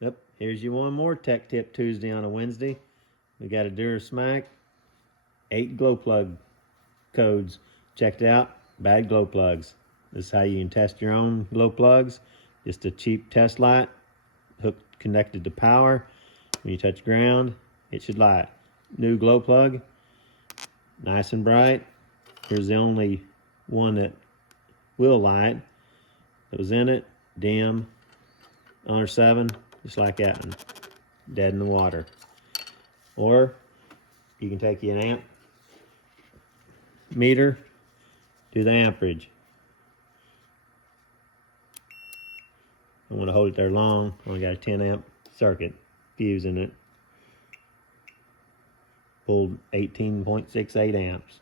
Yep, here's you one more Tech Tip Tuesday on a Wednesday. We got a DURAMAX 8 glow plug codes. Checked out, bad glow plugs. This is how you can test your own glow plugs. Just a cheap test light, hooked connected to power. When you touch ground, it should light. New glow plug, nice and bright. Here's the only one that will light. That was in it, dim, under 7, just like that one, dead in the water. Or you can take you an amp meter, do the amperage. I want to hold it there long. Only got a 10 amp circuit fuse in it. Pulled 18.68 amps.